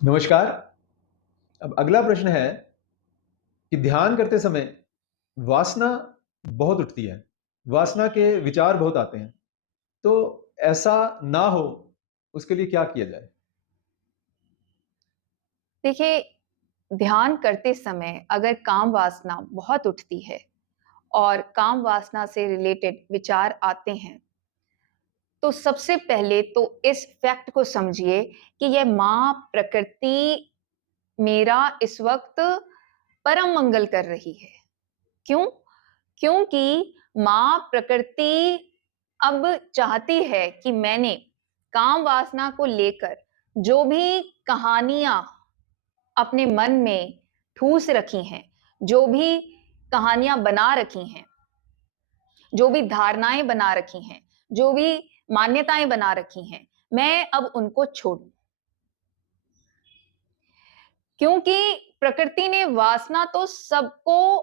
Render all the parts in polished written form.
नमस्कार। अब अगला प्रश्न है कि ध्यान करते समय वासना बहुत उठती है, वासना के विचार बहुत आते हैं, तो ऐसा ना हो, उसके लिए क्या किया जाए? देखिए, ध्यान करते समय अगर काम वासना बहुत उठती है और काम वासना से रिलेटेड विचार आते हैं, तो सबसे पहले तो इस फैक्ट को समझिए कि यह माँ प्रकृति मेरा इस वक़्त परम मंगल कर रही है। क्यों? क्योंकि माँ प्रकृति अब चाहती है कि मैंने काम वासना को लेकर जो भी कहानियाँ अपने मन में ठूस रखी हैं, जो भी कहानियाँ बना रखी हैं, जो भी धारणाएँ बना रखी हैं, जो भी मान्यताएँ बना रखी हैं, मैं अब उनको छोड़ूँ। क्योंकि प्रकृति ने वासना तो सबको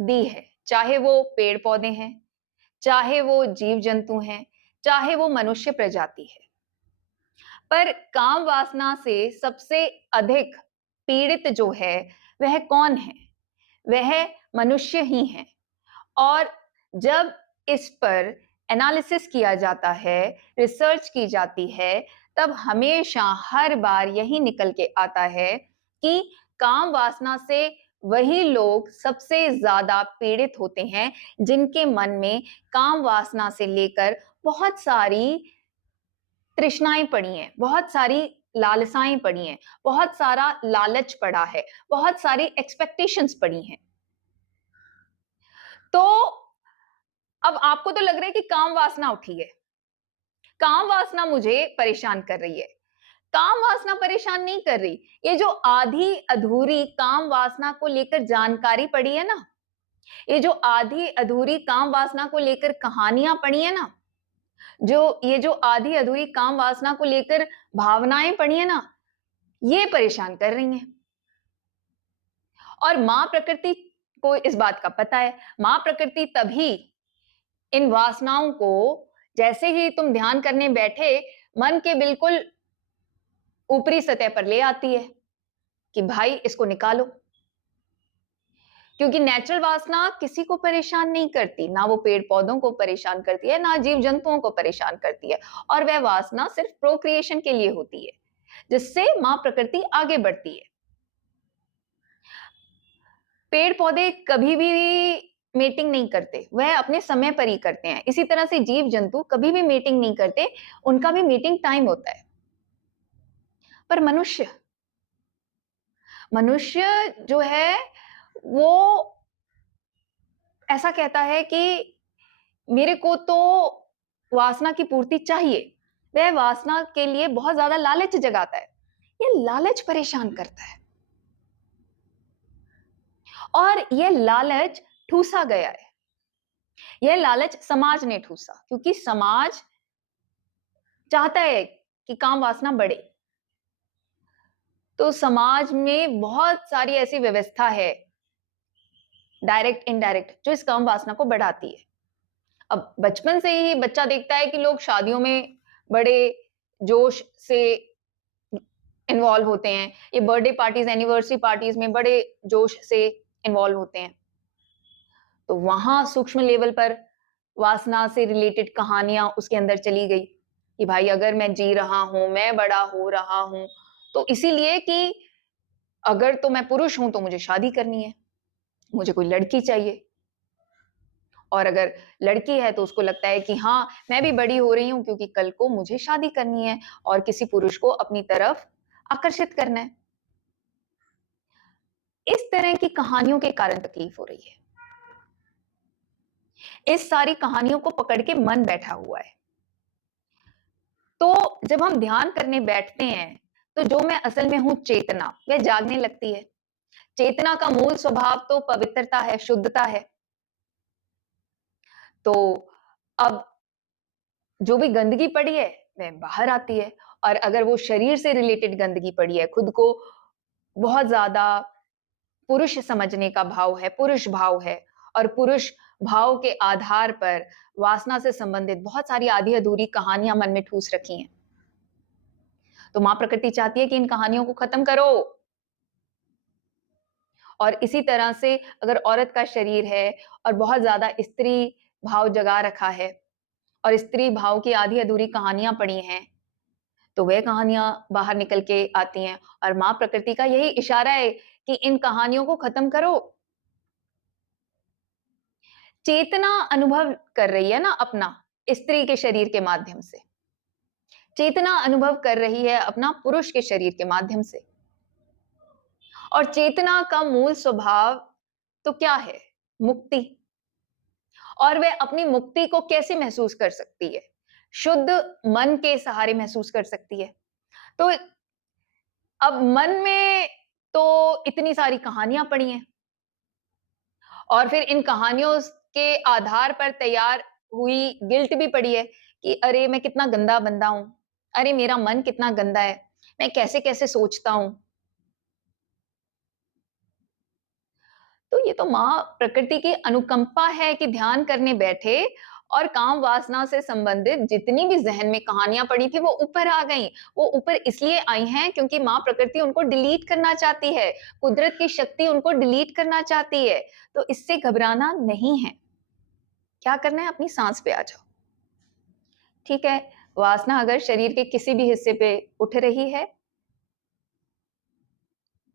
दी है, चाहे वो पेड़-पौधे हैं, चाहे वो जीव-जंतु हैं, चाहे वो मनुष्य प्रजाति है। पर काम वासना से सबसे अधिक पीड़ित जो है, वह कौन है? वह मनुष्य ही हैं। और जब इस पर एनालिसिस किया जाता है, रिसर्च की जाती है, तब हमेशा हर बार यही निकल के आता है कि काम वासना से वही लोग सबसे ज़्यादा पीड़ित होते हैं, जिनके मन में काम वासना से लेकर बहुत सारी तृष्णाएँ पड़ी हैं, बहुत सारी लालसाएँ पड़ी हैं, बहुत सारा लालच पड़ा है, बहुत सारी एक्सपेक्टेशंस पड़ी हैं। तो अब आपको तो लग रहा है कि काम वासना उठी है। काम वासना मुझे परेशान कर रही है। काम वासना परेशान नहीं कर रही। ये जो आधी-अधूरी काम वासना को लेकर जानकारी पड़ी है ना, ये जो आधी-अधूरी काम वासना को लेकर कहानियाँ पड़ी है ना, ये जो आधी-अधूरी काम वासना को लेकर भावनाएँ पड़ी है ना, ये परेशान कर रही हैं। और माँ प्रकृति को इस बात का पता है। माँ प्रकृति तभी इन वासनाओं को जैसे ही तुम ध्यान करने बैठे, मन के बिल्कुल ऊपरी सतह पर ले आती है कि भाई इसको निकालो। क्योंकि नेचुरल वासना किसी को परेशान नहीं करती, ना वो पेड़-पौधों को परेशान करती है, ना जीव-जंतुओं को परेशान करती है और वह वासना सिर्फ प्रोक्रिएशन के लिए होती है, जिससे माँ प्रकृति आगे बढ़ती है। पेड़-पौधे कभी भी मेटिंग नहीं करते, वह अपने समय पर ही करते हैं। इसी तरह से जीव-जंतु कभी भी मेटिंग नहीं करते, उनका भी मेटिंग टाइम होता है। पर मनुष्य जो है वो ऐसा कहता है कि मेरे को तो वासना की पूर्ति चाहिए। वह वासना के लिए बहुत ज़्यादा लालच जगाता है। ये लालच परेशान करता है और ये लालच ठूसा गया है। यह लालच समाज ने ठूसा क्योंकि समाज चाहता है कि काम वासना बढ़े। तो समाज में बहुत सारी ऐसी व्यवस्था है, डायरेक्ट, इनडायरेक्ट, जो इस काम वासना को बढ़ाती है। अब बचपन से ही बच्चा देखता है कि लोग शादियों में बड़े जोश से इन्वॉल्व होते हैं। ये बर्थडे पार्टीज़, एनिवर्सरी पार्टीज़ में बड़े जोश से इन्वॉल्व होते हैं। तो वहाँ सूक्ष्म लेवल पर वासना से रिलेटेड कहानियाँ उसके अंदर चली गई, कि भाई अगर मैं जी रहा हूँ, मैं बड़ा हो रहा हूँ, तो इसीलिए कि अगर तो मैं पुरुष हूँ तो मुझे शादी करनी है, मुझे कोई लड़की चाहिए। और अगर लड़की है तो उसको लगता है कि हाँ, मैं भी बड़ी हो रही हूँ क्योंकि कल को मुझे शादी करनी है और किसी पुरुष को अपनी तरफ आकर्षित करना है। इस तरह की कहानियों के कारण तकलीफ हो रही है। इस सारी कहानियों को पकड़ के मन बैठा हुआ है। तो जब हम ध्यान करने बैठते हैं, तो जो मैं असल में हूँ चेतना, वह जागने लगती है। चेतना का मूल स्वभाव तो पवित्रता है, शुद्धता है। तो अब जो भी गंदगी पड़ी है, वह बाहर आती है और अगर वो शरीर से रिलेटेड गंदगी पड़ी है, खुद को बहुत ज़्यादा पुरुष समझने का भाव है, पुरुष भाव है और पुरुष भाव के आधार पर वासना से संबंधित बहुत सारी आधी-अधूरी कहानियाँ मन में ठूस रखी हैं। तो माँ प्रकृति चाहती है कि इन कहानियों को खत्म करो। और इसी तरह से अगर औरत का शरीर है और बहुत ज़्यादा स्त्री भाव जगा रखा है और स्त्री भाव की आधी-अधूरी कहानियाँ पड़ी हैं, तो वह कहानियाँ बाहर निकल के आती हैं और माँ प्रकृति का यही इशारा है कि इन कहानियों को खत्म करो। चेतना अनुभव कर रही है ना अपना, स्त्री के शरीर के माध्यम से। चेतना अनुभव कर रही है अपना पुरुष के शरीर के माध्यम से। और चेतना का मूल स्वभाव तो क्या है? मुक्ति। और वह अपनी मुक्ति को कैसे महसूस कर सकती है? शुद्ध मन के सहारे महसूस कर सकती है। तो अब मन में तो इतनी सारी कहानियां पड़ी हैं और फिर इन कहानियों के आधार पर तैयार हुई गिल्ट भी पड़ी है कि अरे मैं कितना गंदा बंदा हूं, अरे मेरा मन कितना गंदा है, मैं कैसे कैसे सोचता हूं। तो ये तो माँ प्रकृति की अनुकंपा है कि ध्यान करने बैठे और काम वासना से संबंधित जितनी भी जहन में कहानियां पड़ी थी वो ऊपर आ गईं। वो ऊपर इसलिए आई हैं क्योंकि माँ प्रकृति उनको डिलीट करना चाहती है, कुदरत की शक्ति उनको डिलीट करना चाहती है। तो इससे घबराना नहीं है। क्या करना है? अपनी सांस पे आ जाओ। ठीक है, वासना अगर शरीर के किसी भी हिस्से पे उठ रही है,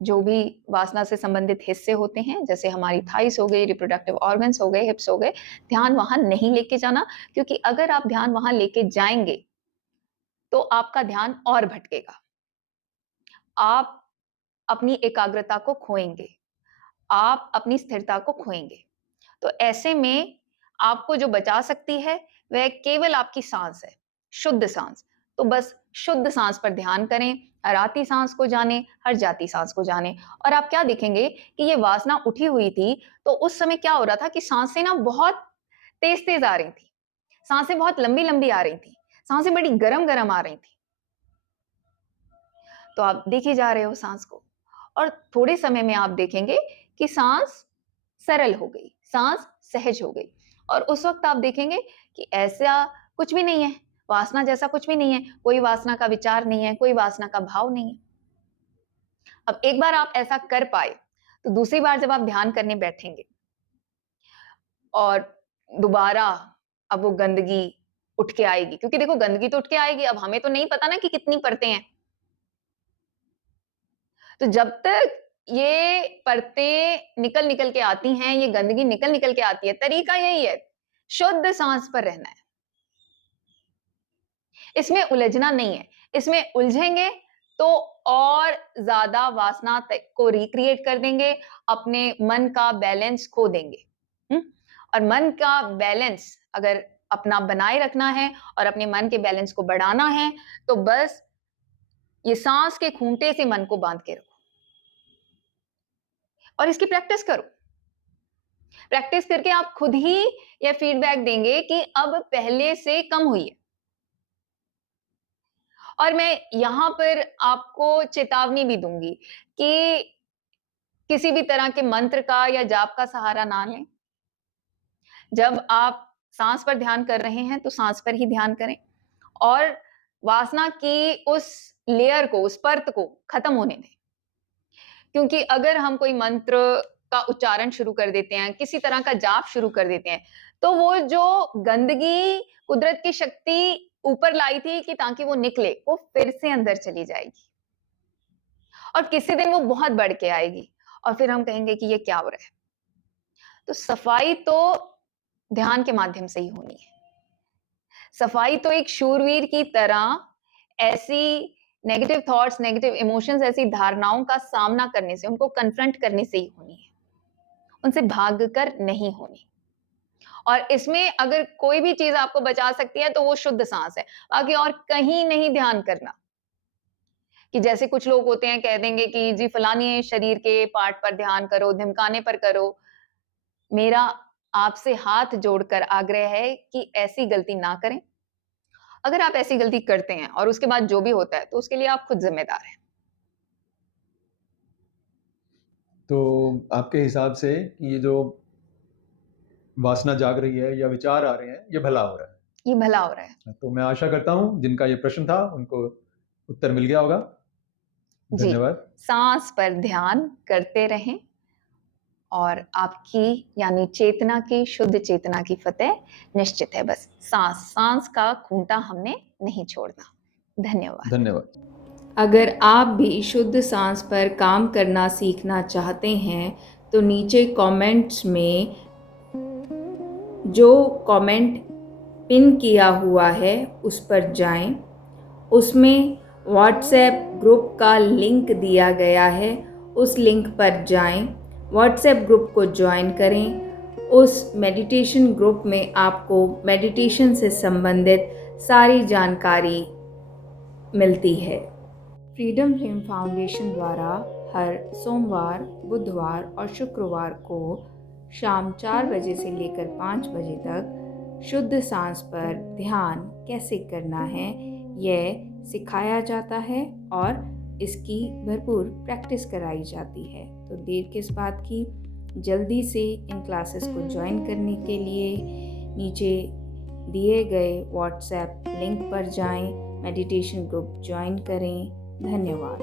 जो भी वासना से संबंधित हिस्से होते हैं, जैसे हमारी थाइस हो गई, रिप्रोडक्टिव ऑर्गन्स हो गए, हिप्स हो गए, ध्यान वहां नहीं लेके जाना, क्योंकि अगर आप ध्यान वहां लेके जाएंगे तो आपका ध्यान और भटकेगा। आप अपनी एकाग्रता को खोएंगे, आप अपनी स्थिरता को खोएंगे। तो ऐसे में आपको जो बचा सकती है वह केवल आपकी सांस है, शुद्ध सांस। तो बस शुद्ध सांस पर ध्यान करें, हर आती सांस को जाने, हर जाती सांस को जाने। और आप क्या देखेंगे कि ये वासना उठी हुई थी, तो उस समय क्या हो रहा था कि सांसें ना बहुत तेज तेज आ रही थी, सांसें बहुत लंबी लंबी आ रही थी, सांसें बड़ी गरम गरम आ रही थी। तो आप देखे जा रहे हो सांस को, और थोड़े समय में आप देखेंगे कि सांस सरल हो गई, सांस सहज हो गई। और उस वक्त आप देखेंगे कि ऐसा कुछ भी नहीं है, वासना जैसा कुछ भी नहीं है, कोई वासना का विचार नहीं है, कोई वासना का भाव नहीं है। अब एक बार आप ऐसा कर पाए तो दूसरी बार जब आप ध्यान करने बैठेंगे और दोबारा अब वो गंदगी उठ के आएगी, क्योंकि देखो गंदगी तो उठ के आएगी, अब हमें तो नहीं पता ना कि कितनी परतें हैं। तो जब तक ये परतें निकल निकल के आती हैं, ये गंदगी निकल निकल के आती है, तरीका यही है, शुद्ध सांस पर रहना है। इसमें उलझना नहीं है। इसमें उलझेंगे तो और ज्यादा वासना को रिक्रिएट कर देंगे, अपने मन का बैलेंस खो देंगे। और मन का बैलेंस अगर अपना बनाए रखना है और अपने मन के बैलेंस को बढ़ाना है, तो बस ये सांस के खूंटे से मन को बांध के रखो और इसकी प्रैक्टिस करो। प्रैक्टिस करके आप खुद ही यह फीडबैक देंगे कि अब पहले से कम हुई है। और मैं यहां पर आपको चेतावनी भी दूंगी कि किसी भी तरह के मंत्र का या जाप का सहारा ना लें। जब आप सांस पर ध्यान कर रहे हैं तो सांस पर ही ध्यान करें और वासना की उस लेयर को, उस परत को खत्म होने दें। क्योंकि अगर हम कोई मंत्र का उच्चारण शुरू कर देते हैं, किसी तरह का जाप शुरू कर देते हैं, तो वो जो गंदगी कुदरत की शक्ति ऊपर लाई थी कि ताकि वो निकले, वो फिर से अंदर चली जाएगी और किसी दिन वो बहुत बढ़ के आएगी और फिर हम कहेंगे कि ये क्या हो रहा है। तो सफाई तो ध्यान के माध्यम से ही होनी है। सफाई तो एक शूरवीर की तरह ऐसी नेगेटिव थॉट्स, नेगेटिव इमोशंस, ऐसी धारणाओं का सामना करने से, उनको कन्फ्रंट करने से ही होनी है, उनसे भागकर नहीं होनी। और इसमें अगर कोई भी चीज आपको बचा सकती है तो वो शुद्ध सांस है, बाकी और कहीं नहीं ध्यान करना। कि जैसे कुछ लोग होते हैं, कह देंगे कि जी फलानी शरीर के पार्ट पर ध्यान करो, ढिमकाने पर करो। मेरा आपसे हाथ जोड़कर आग्रह है कि ऐसी गलती ना करें। अगर आप ऐसी गलती करते हैं और उसके बाद जो भी होता है, तो उसके लिए आप खुद जिम्मेदार हैं। तो आपके हिसाब से ये जो वासना जाग रही है या विचार आ रहे हैं, ये भला हो रहा है? ये भला हो रहा है। तो मैं आशा करता हूँ जिनका ये प्रश्न था उनको उत्तर मिल गया होगा। जी, धन्यवाद। सांस पर ध्यान करते रहें और आपकी यानी चेतना की, शुद्ध चेतना की फतेह निश्चित है। बस सांस का खूंटा हमने नहीं छोड़ना। धन्यवाद। धन्यवाद। अगर आप भी शुद्ध सांस पर काम करना सीखना चाहते हैं तो नीचे कमेंट्स में जो कमेंट पिन किया हुआ है उस पर जाएं। उसमें व्हाट्सएप ग्रुप का लिंक दिया गया है, उस लिंक पर जाएं, व्हाट्सएप ग्रुप को ज्वाइन करें। उस मेडिटेशन ग्रुप में आपको मेडिटेशन से संबंधित सारी जानकारी मिलती है। फ्रीडम फ्लेम फाउंडेशन द्वारा हर सोमवार, बुधवार और शुक्रवार को शाम 4 बजे से लेकर 5 बजे तक शुद्ध सांस पर ध्यान कैसे करना है यह सिखाया जाता है और इसकी भरपूर प्रैक्टिस कराई जाती है। तो देर किस बात की, जल्दी से इन क्लासेस को ज्वाइन करने के लिए नीचे दिए गए व्हाट्सएप लिंक पर जाएं, मेडिटेशन ग्रुप ज्वाइन करें। धन्यवाद।